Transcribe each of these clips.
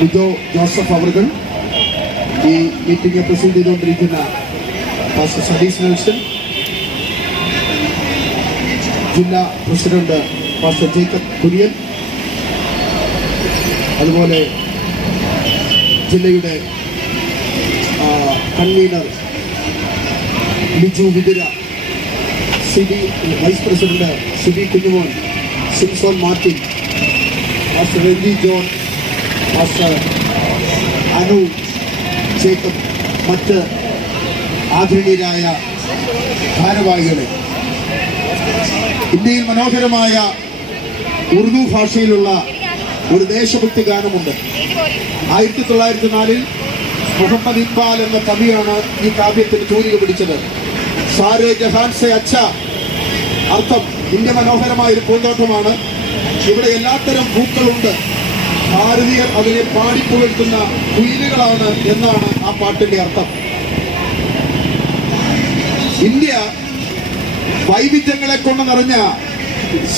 ലിജോ ജോസഫ് അവർ ഈ meeting present ചെയ്തുകൊണ്ടിരിക്കുന്ന പാസ്റ്റർ സതീഷ് നെൽസൺ, ജില്ലാ പ്രസിഡന്റ് പാസ്റ്റർ ജേക്കബ് കുര്യൻ, അതുപോലെ ജില്ലയുടെ convener Liju Vithura, Sibi vice president Sibi Kunjumon, Simson Martin, pastor Renji John, pastor Anu Jacob, മറ്റ് ആദരണീയരായ ഭാരവാഹികളെ, ഇന്ത്യയിൽ മനോഹരമായ ഉറുദു ഭാഷയിലുള്ള ഒരു ദേശഭക്തി ഗാനമുണ്ട്. 1904 മുഹമ്മദ് ഇക്ബാൽ എന്ന കവിയാണ് ഈ കാവ്യത്തിന് തൂലിക പിടിച്ചത്. സാരേ ജഹാൻ സെ അച്ഛ, അർത്ഥം ഇന്ത്യ മനോഹരമായ ഒരു പൂന്തോട്ടമാണ്, ഇവിടെ എല്ലാത്തരം പൂക്കളുണ്ട്, ഭാരതീയർ അതിനെ പാടിപ്പുകഴ്ത്തുന്ന കുയിലുകളാണ് എന്നാണ് ആ പാട്ടിന്റെ അർത്ഥം. ഇന്ത്യ വൈവിധ്യങ്ങളെ കൊണ്ട് നിറഞ്ഞ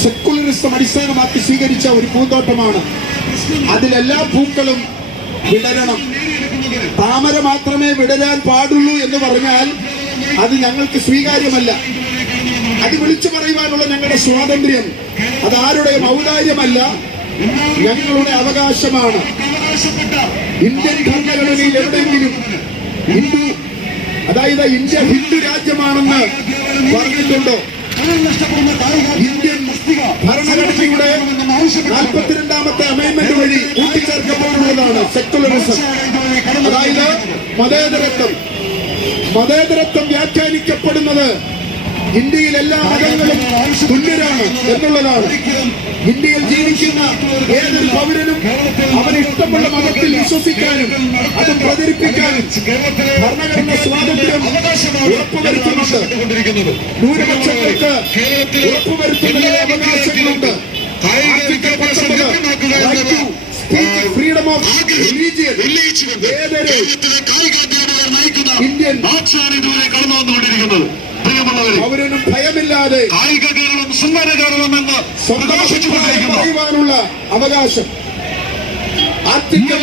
സെക്കുലറിസം അടിസ്ഥാനമാക്കി സ്വീകരിച്ച ഒരു പൂന്തോട്ടമാണ്. അതിലെല്ലാ പൂക്കളും വിടരണം. താമര മാത്രമേ വിടരാൻ പാടുള്ളൂ എന്ന് പറഞ്ഞാൽ അത് ഞങ്ങൾക്ക് സ്വീകാര്യമല്ല. അത് വിളിച്ചു പറയുവാനുള്ള ഞങ്ങളുടെ സ്വാതന്ത്ര്യം അത് ആരുടെയും ഔദാര്യമല്ല, ഞങ്ങളുടെ അവകാശമാണ്. ഇന്ത്യൻ ഭരണഘടനയിൽ എവിടെയെങ്കിലും ഹിന്ദു, അതായത് ഇന്ത്യ ഹിന്ദു രാജ്യമാണെന്ന് പറഞ്ഞിട്ടുണ്ടോ? ഇന്ത്യൻ ഭരണഘടനയുടെ 42ാമത്തെ അമെൻമെന്റ് വഴി കൂട്ടിച്ചേർക്കപ്പെട്ടുള്ളതാണ് സെക്കുലറിസം. അതായത് മതേതരത്വം വ്യാഖ്യാനിക്കപ്പെടുന്നത് ഇന്ത്യയിൽ എല്ലാ മതങ്ങളും തുല്യരാണ് എന്നുള്ളതാണ്. ഇന്ത്യയിൽ ജീവിക്കുന്ന ഏതൊരു പൗരനും അവന് ഇഷ്ടമുള്ള മതത്തിൽ വിശ്വസിക്കാനും അത് പ്രചരിപ്പിക്കാനും ഭരണഘടന സ്വാതന്ത്ര്യം ഉറപ്പുവരുത്തുന്നുണ്ട്. ന്യൂനപക്ഷങ്ങൾക്ക് ഉറപ്പുവരുത്തുന്നതിലെ അവകാശങ്ങളുണ്ട്. ഫ്രീഡം ഓഫ് റിലീജിയൻ ഏതൊരു ഇന്ത്യൻ പൗരനും ഭയമില്ലാതെ പറയുവാനുള്ള അവകാശം. ആർട്ടിക്കിൾ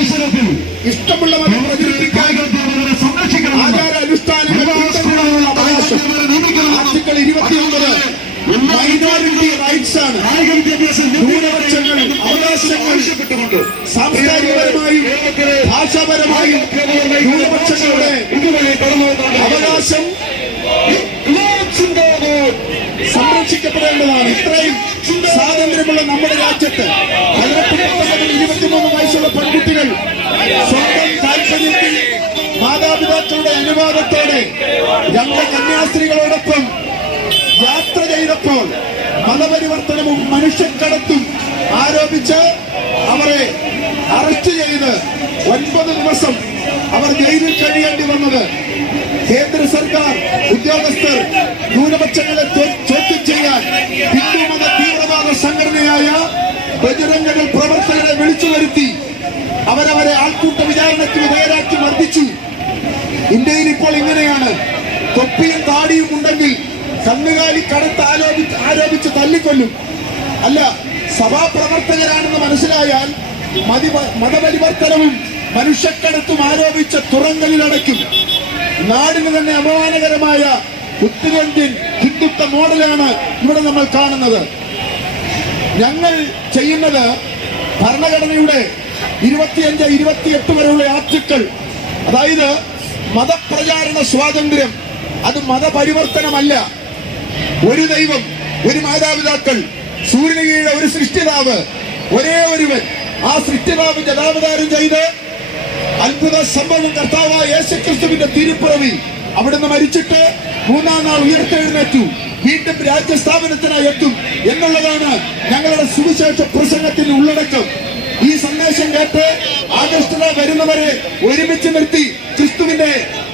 ഇഷ്ടമുള്ള മതം പ്രചരിപ്പിക്കാനും ആചാരാനുഷ്ഠാനങ്ങൾ പിന്തുടരാനുള്ള അവകാശം. ആർട്ടിക്കിൾ 29 മൈനോറിറ്റി റൈറ്റ്സ് ആണ്. ന്യൂനപക്ഷങ്ങൾ അവകാശങ്ങൾ സാംസ്കാരികപരമായും ഭാഷാപരമായും ന്യൂനപക്ഷങ്ങളുടെ അവകാശം സംരക്ഷിക്കപ്പെടേണ്ടതാണ്. ഇത്രയും സ്വാതന്ത്ര്യമുള്ള നമ്മുടെ രാജ്യത്ത് 18-23 വയസ്സുള്ള പെൺകുട്ടികൾ സ്വന്തം താല്പര്യത്തിൽ മാതാപിതാക്കളുടെ അനുവാദത്തോടെ രണ്ട് കന്യാസ്ത്രീകളോടൊപ്പം യാത്ര ചെയ്തപ്പോൾ മതപരിവർത്തനവും മനുഷ്യക്കടത്തും ആരോപിച്ച് അവരെ അറസ്റ്റ് ചെയ്ത് 9 ദിവസം അവർ ജയിലിൽ കഴിയേണ്ടി വന്നത് കേന്ദ്ര സർക്കാർ ഉദ്യോഗസ്ഥർ ന്യൂനപക്ഷങ്ങളെ ചോദ്യം ചെയ്യാൻ ഹിന്ദുമത തീവ്രവാദ സംഘടനയായ ബജരംഗദൾ പ്രവർത്തകരെ വിളിച്ചു വരുത്തി അവരവരെ ആൾക്കൂട്ട വിചാരണയ്ക്ക് വിധേയരാക്കി മർദ്ദിച്ചു. ഇന്ത്യയിൽ ഇപ്പോൾ ഇങ്ങനെയാണ്. തൊപ്പിയും താടിയും ഉണ്ടെങ്കിൽ കന്നുകാലി കടത്ത് ആരോപിച്ച് തല്ലിക്കൊല്ലും. അല്ല, സഭാപ്രവർത്തകരാണെന്ന് മനസ്സിലായാൽ മതപരിവർത്തനവും മനുഷ്യക്കടത്തും ആരോപിച്ച് തുറങ്കലിലടയ്ക്കും. നാടിന് തന്നെ അപമാനകരമായ ഉത്തരേന്ത്യൻ ഹിന്ദുത്വ മോഡലാണ് ഇവിടെ നമ്മൾ കാണുന്നത്. ഞങ്ങൾ ചെയ്യുന്നത് ഭരണഘടനയുടെ 25, 28 വരെയുള്ള ആർട്ടിക്കിൾ, അതായത് മതപ്രചാരണ സ്വാതന്ത്ര്യം, അത് മതപരിവർത്തനമല്ല. ഒരു ദൈവം, ഒരു മാതാപിതാക്കൾ, സൂര്യന് കീഴെ ഒരു സൃഷ്ടിതാവ്, ഒരേ ഒരുവൻ. ആ സൃഷ്ടിതാവ് ജനാവതാരം ചെയ്ത് അത്ഭുത സംഭവം കർത്താവായ യേശുക്രിസ്തുവിന്റെ തിരുപ്പിറവി, അവിടുന്ന് മരിച്ചിട്ട് 3-ാം നാൾ ഉയർത്തെഴുന്നേറ്റു, വീണ്ടും രാജ്യസ്ഥാപനത്തിനായി എത്തും എന്നുള്ളതാണ് ഞങ്ങളുടെ സുവിശേഷ പ്രസംഗത്തിന്റെ ഉള്ളടക്കം. ഈ സന്ദേശം കേട്ട് ആകർഷ്ടത വരുന്നവരെ ഒരുമിച്ച് നിർത്തി ക്രിസ്തുവിന്റെ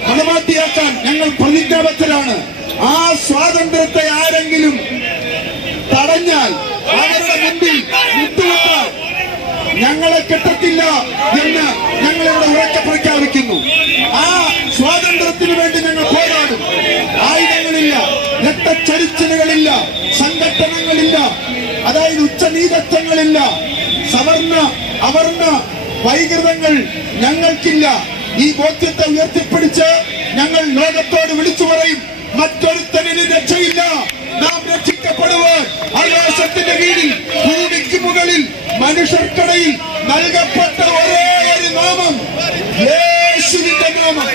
മണവാട്ടിയാക്കാൻ ഞങ്ങൾ പ്രതിജ്ഞാബദ്ധരാണ്. ആ സ്വാതന്ത്ര്യത്തെ ആരെങ്കിലും തടഞ്ഞാൽ, അവരുടെ മുമ്പിൽ മുട്ടുകൊട്ടാൽ ഞങ്ങളെ കെട്ടത്തില്ല എന്ന് ഞങ്ങളിവിടെ ഉറക്കെ പ്രഖ്യാപിക്കുന്നു. ആ സ്വാതന്ത്ര്യത്തിന് വേണ്ടി ഞങ്ങൾ പോരാടും. ആയുധങ്ങളില്ല, രക്തച്ചരിച്ചിലുകളില്ല, സംഘടനകളില്ല, അതായത് ഉച്ചനീതത്വങ്ങളില്ല, സവർണ അവർണ വൈകൃതങ്ങൾ ഞങ്ങൾക്കില്ല. ഈ ബോധ്യത്തെ ഉയർത്തിപ്പിടിച്ച് ഞങ്ങൾ ലോകത്തോട് വിളിച്ചു പറയും, മറ്റൊരുത്തനിന് രക്ഷയില്ല. നാം രക്ഷിക്കപ്പെടുവാൻ ആകാശത്തിന്റെ കീഴിൽ ഭൂമിക്ക് മുകളിൽ മനുഷ്യർക്കിടയിൽ നൽകപ്പെട്ട ഒരേ ഒരു നാമം യേശുവിന്റെ നാമം.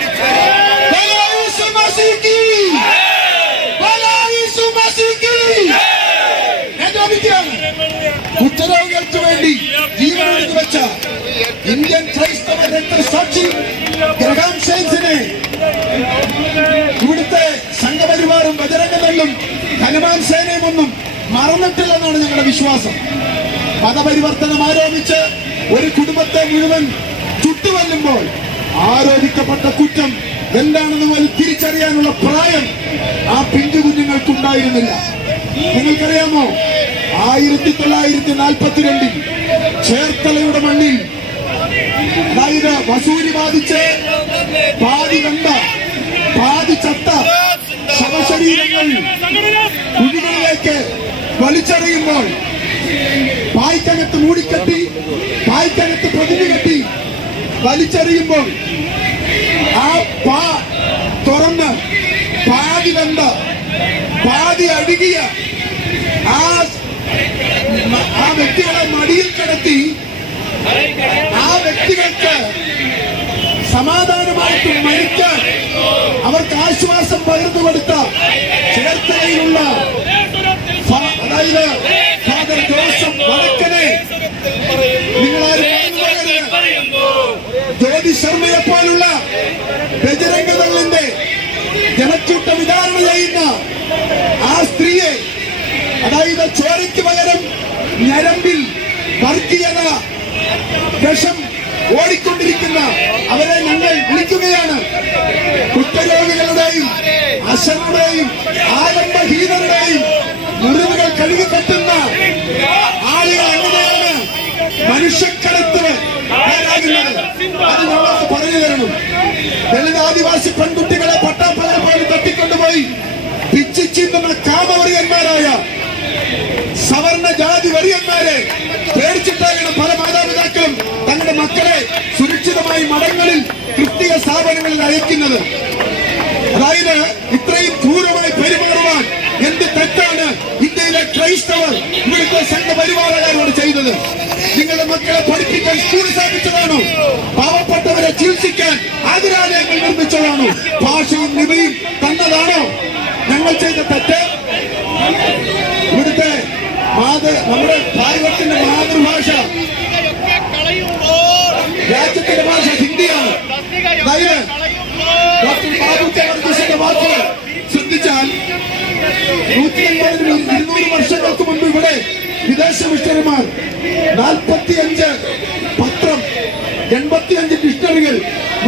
കുറ്റരോഗികൾക്ക് വേണ്ടി ജീവനെടുത്തു വെച്ച ഇന്ത്യൻ ക്രൈസ്തവ രക്തസാക്ഷി ഗ്രഹാം ഷെയിൻസിനെ ഇവിടുത്തെ സംഘപരിവാറും ബജരംഗദളും ഹനുമാൻ സേനയും ഒന്നും മറന്നിട്ടില്ലെന്നാണ് ഞങ്ങളുടെ വിശ്വാസം. മതപരിവർത്തനം ആരോപിച്ച് ഒരു കുടുംബത്തെ മുഴുവൻ ചുട്ടുവല്ലുമ്പോൾ ആരോപിക്കപ്പെട്ട കുറ്റം എന്താണെന്ന് പോലും തിരിച്ചറിയാനുള്ള പ്രായം ആ പിഞ്ചു കുഞ്ഞുങ്ങൾക്കുണ്ടായിരുന്നില്ല. നിങ്ങൾക്കറിയാമോ, 1942 ചേർത്തലയുടെ മണ്ണിൽ, അതായത് വസൂരി ബാധിച്ച് പാതി കണ്ട പാതി ചത്ത ശവശരീരങ്ങൾ കുഴികളിലേക്ക് വലിച്ചെറിയുമ്പോൾ പായ്ക്കകത്ത് മൂടിക്കെട്ടി, പായ്ക്കകത്ത് പ്രതിമ കെട്ടി വലിച്ചെറിയുമ്പോൾ ആ തുറന്ന് പാതി കണ്ട പാതി അഴുകിയ ആ വ്യക്തികളെ മടിയിൽ കിടത്തി ആ വ്യക്തികൾക്ക് സമാധാനമായിട്ട് മരിക്കാൻ അവർക്ക് ആശ്വാസം പകർന്നു കൊടുത്ത ചേർത്തലയിലുള്ള അതായത് ഫാദർ ജോസഫ് വടക്കനെ നിങ്ങളാരും ജ്യോതി ശർമ്മയെ പോലുള്ള ബജരംഗദളിന്റെ ജനക്കൂട്ട വിചാരണ ചെയ്യുന്ന ആ സ്ത്രീയെ, അതായത് ചോരയ്ക്ക് പകരം ഞരമ്പിൽ വർഗീയത വിഷം ഓടിക്കൊണ്ടിരിക്കുന്ന അവരെ ഞങ്ങൾ വിളിക്കുകയാണ്. കുറ്റരോഗികളുടെയും അശരുടെയും ആലംബഹീനരുടെയും മുറിവുകൾ കഴുകിക്കെട്ടുന്ന ആളുകൾ എങ്ങനെയാണ് മനുഷ്യക്കടത്തിന് പേരാകുന്നത്? അത് ഞങ്ങൾക്ക് പറഞ്ഞു തരണം. ദളിത് ആദിവാസി പെൺകുട്ടികളെ പട്ടാപ്പകൽ പോലെ തട്ടിക്കൊണ്ടുപോയി പിച്ചിച്ചിന്തുന്ന കാമവറിയന്മാരായ സവർണ ജാതി വരിയന്മാരെ പേടിച്ചിട്ടാകണം പല മാതാപിതാക്കളും തങ്ങളുടെ മക്കളെ സുരക്ഷിതമായി മഠങ്ങളിൽ ക്രിസ്തീയ സ്ഥാപനങ്ങളിൽ അയക്കുന്നത്. അതായത് ഇത്രയും ക്രൂരമായി പെരുമാറുവാൻ എന്ത് തെറ്റാണ് ഇന്ത്യയിലെ ക്രൈസ്തവർ ഇവിടുത്തെ സംഘപരിവാരകാരോട് ചെയ്തത്? നിങ്ങളുടെ മക്കളെ പഠിപ്പിക്കാൻ സ്കൂൾ സ്ഥാപിച്ചതാണോ? പാവപ്പെട്ടവരെ ചികിത്സിക്കാൻ ആതുരാലയങ്ങൾ നിർമ്മിച്ചതാണോ? ഭാഷയും നിബയും തന്നതാണോ ഞങ്ങൾ ചെയ്ത തെറ്റ്? ഇവിടുത്തെ നമ്മുടെ ഭാരതത്തിന്റെ മാതൃഭാഷ, രാജ്യത്തിന്റെ ഭാഷ ഹിന്ദിയാണ്. ഡോക്ടർ ബാബു വർഗീസിന്റെ വാക്കുകൾ ശ്രദ്ധിച്ചാൽ 150-200 വർഷങ്ങൾക്ക് മുൻപ് ഇവിടെ വിദേശ മിഷണറിമാർ 45 പത്രം, 85 ഡിക്ഷണറികൾ,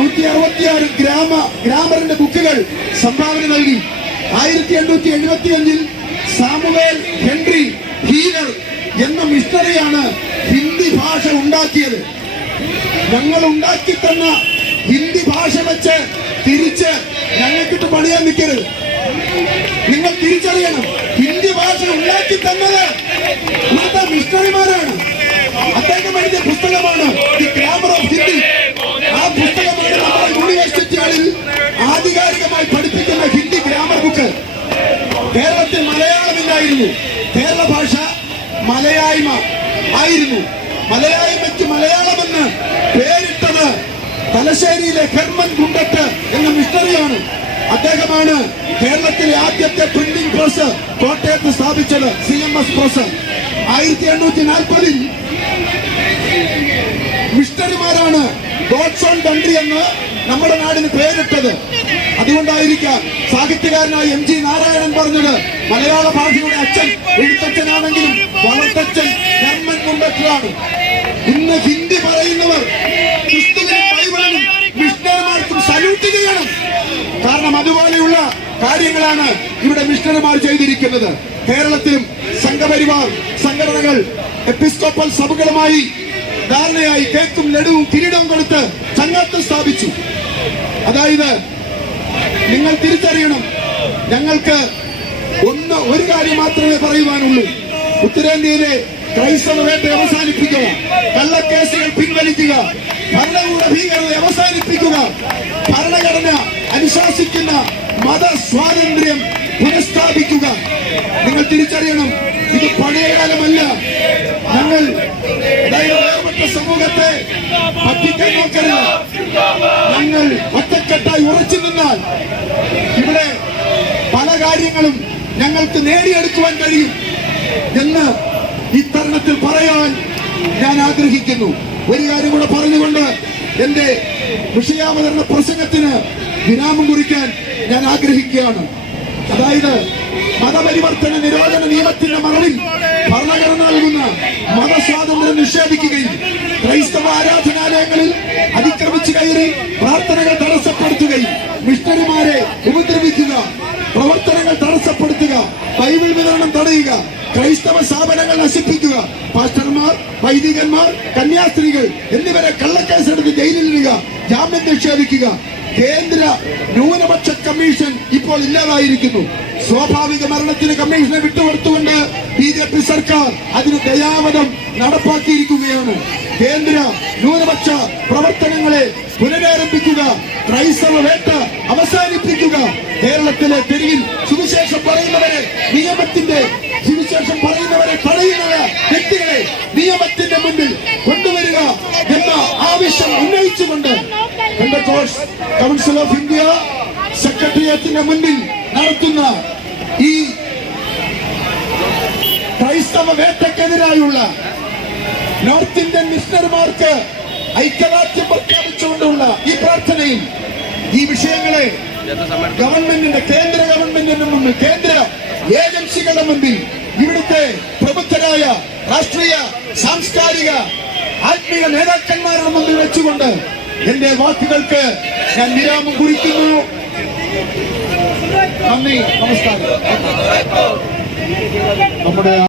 166 ഗ്രാമറിന്റെ ബുക്കുകൾ സംഭാവന നൽകി. 1875 സാമുവേൽ ഹെൻറി ഹീലർ എന്ന മിഷണറിയാണ് ഹിന്ദി ഭാഷ ഉണ്ടാക്കിയത്. ഞങ്ങൾ ഉണ്ടാക്കി തന്ന ഹിന്ദി ഭാഷ വെച്ച് തിരിച്ച് ഞങ്ങൾക്കിട്ട് പണിയാൻ നിൽക്കരുത്. നിങ്ങൾ തിരിച്ചറിയണം, ഹിന്ദി ഭാഷ ഉണ്ടാക്കി തന്നത് ഇവിടുത്തെ മിഷണറിമാരാണ്. അദ്ദേഹം എഴുതിയ പുസ്തകമാണ് ദി ഗ്രാമർ ഓഫ് ഹിന്ദി. ആ പുസ്തകമാണ് നമ്മുടെ യൂണിവേഴ്സിറ്റികളിൽ ആധികാരികമായി പഠിപ്പിക്കുന്ന ഹിന്ദി ഗ്രാമർ ബുക്ക്. കേരളത്തിൽ മലയാളമില്ലായിരുന്നു. കേരള ഭാഷ മലയായ്മ ആയിരുന്നു. മലയായ്മയ്ക്ക് മലയാളമെന്ന് പേരിട്ടത് തലശ്ശേരിയിലെ ഹെർമൻ ഗുണ്ടട്ട് എന്ന മിഷണറിയാണ്. അദ്ദേഹമാണ് കേരളത്തിലെ ആദ്യത്തെ പ്രിന്റിംഗ് പ്രസ് കോട്ടയത്ത് സ്ഥാപിച്ചത്, CMS പ്രസ്. 1840 മിഷണറിമാരാണ് ഗോഡ്സ് ഓൺ കൺട്രി എന്ന് നമ്മുടെ നാടിന് പേരിട്ടത്. അതുകൊണ്ടായിരിക്കാം സാഹിത്യകാരനായ MG നാരായണൻ പറഞ്ഞത്, മലയാള ഭാഷയുടെ അച്ഛൻ എഴുത്തച്ഛനാണെങ്കിലും വളർത്തച്ഛൻ ഹെർമൻ ഗുണ്ടട്ടാണ്. ഇന്ന് ഹിന്ദി പറയുന്നവർ ക്രിസ്തുവിനും ബൈബിളിനും മിഷണറിമാർക്കും സല്യൂട്ട് ചെയ്യണം. കാരണം അതുപോലെയുള്ള കാര്യങ്ങളാണ് ഇവിടെ മിഷണറിമാർ ചെയ്തിരിക്കുന്നത്. കേരളത്തിലും സംഘപരിവാർ സംഘടനകൾ എപ്പിസ്കോപ്പൽ സഭകളുമായി ധാരണയായി കേക്കും ലഡുവും കിരീടവും കൊടുത്ത് ചങ്ങാത്തം സ്ഥാപിച്ചു. അതായത് നിങ്ങൾ തിരിച്ചറിയണം, ഞങ്ങൾക്ക് ഒരു കാര്യം മാത്രമേ പറയുവാനുള്ളൂ. ഉത്തരേന്ത്യയിലെ ക്രൈസ്തവ വേട്ട അവസാനിപ്പിക്കുക, കള്ളക്കേസുകൾ പിൻവലിക്കുക, ഭരണകൂട ഭീകരത അവസാനിപ്പിക്കുക, ഭരണഘടന അനുശാസിക്കുന്ന മതസ്വാതന്ത്ര്യം പുനഃസ്ഥാപിക്കുക. നിങ്ങൾ തിരിച്ചറിയണം, ഇത് പഴയകാലമല്ല. ഞങ്ങൾ വേർപെട്ട സമൂഹത്തെ പറ്റിക്കാൻ നോക്കരുത്. ഞങ്ങൾ ഒറ്റക്കെട്ടായി ഉറച്ചു നിന്നാൽ ഇവിടെ പല കാര്യങ്ങളും ഞങ്ങൾക്ക് നേടിയെടുക്കുവാൻ കഴിയും എന്ന് ഈ തരുണത്തിൽ പറയാൻ ഞാൻ ആഗ്രഹിക്കുന്നു. ഒരു കാര്യം കൂടെ പറഞ്ഞുകൊണ്ട് എന്റെ വിഷയാവതരണ പ്രസംഗത്തിന് വിരാമം കുറിക്കാൻ ഞാൻ ആഗ്രഹിക്കുകയാണ്. അതായത് മതപരിവർത്തന നിരോധന നിയമത്തിന്റെ മറവിൽ ഭരണഘടന നൽകുന്ന മതസ്വാതന്ത്ര്യം നിഷേധിക്കുകയും ക്രൈസ്തവ ആരാധനാലയങ്ങളിൽ അതിക്രമിച്ചു കയറി പ്രാർത്ഥനകൾ തടസ്സപ്പെടുത്തുകയും മിഷണറിമാരെ ഉപദ്രവിക്കുക, പ്രവർത്തനങ്ങൾ തടസ്സപ്പെടുത്തുക, ബൈബിൾ വിതരണം തടയുക, ക്രൈസ്തവ സ്ഥാപനങ്ങൾ നശിപ്പിക്കുക, പാസ്റ്റർമാർ, വൈദികന്മാർ, കന്യാസ്ത്രീകൾ എന്നിവരെ കള്ളക്കേസെടുത്ത് ജയിലിലിടുക, ജാമ്യം നിഷേധിക്കുക. കേന്ദ്ര ന്യൂനപക്ഷ കമ്മീഷൻ ഇപ്പോൾ ഇല്ലാതായിരിക്കുന്നു. സ്വാഭാവിക മരണത്തിന് കമ്മീഷനെ വിട്ടുകൊടുത്തുകൊണ്ട് BJP സർക്കാർ അതിന് ദയാവധം നടപ്പാക്കിയിരിക്കുകയാണ്. കേന്ദ്ര ന്യൂനപക്ഷ പ്രവർത്തനങ്ങളെ പുനരാരംഭിക്കുക, ക്രൈസ്തവ വേട്ട അവസാനിപ്പിക്കുക, കേരളത്തിലെ തെരുവിൽ സുവിശേഷം പറയുന്നവരെ സുവിശേഷം പറയുന്നവരെ തടയുന്ന വ്യക്തികളെ നിയമത്തിന്റെ മുന്നിൽ കൊണ്ടുവരിക എന്ന ആവശ്യം ഉന്നയിച്ചുകൊണ്ട് പെന്തക്കോസ്റ്റ് കൗൺസിൽ ഓഫ് ഇന്ത്യ സെക്രട്ടേറിയറ്റിന്റെ മുന്നിൽ നടത്തുന്ന ഈ ക്രൈസ്തവ വേട്ടക്കെതിരായുള്ള നോർത്ത് ഇന്ത്യൻ മിഷണറിമാർക്ക് ഐക്യദാർഢ്യം പ്രഖ്യാപിച്ചുകൊണ്ടുള്ള ഈ പ്രാർത്ഥനയിൽ ഈ വിഷയങ്ങളെ കേന്ദ്ര ഗവൺമെന്റിന്റെ മുന്നിൽ, കേന്ദ്ര ഏജൻസികളുടെ മുന്നിൽ, ഇവിടുത്തെ പ്രബുദ്ധരായ രാഷ്ട്രീയ, സാംസ്കാരിക, ആത്മീയ നേതാക്കന്മാരുടെ മുന്നിൽ വെച്ചുകൊണ്ട് എന്റെ വാക്കുകൾക്ക് ഞാൻ വിരാമം കുറിക്കുന്നു. നന്ദി, നമസ്കാരം. നമ്മുടെ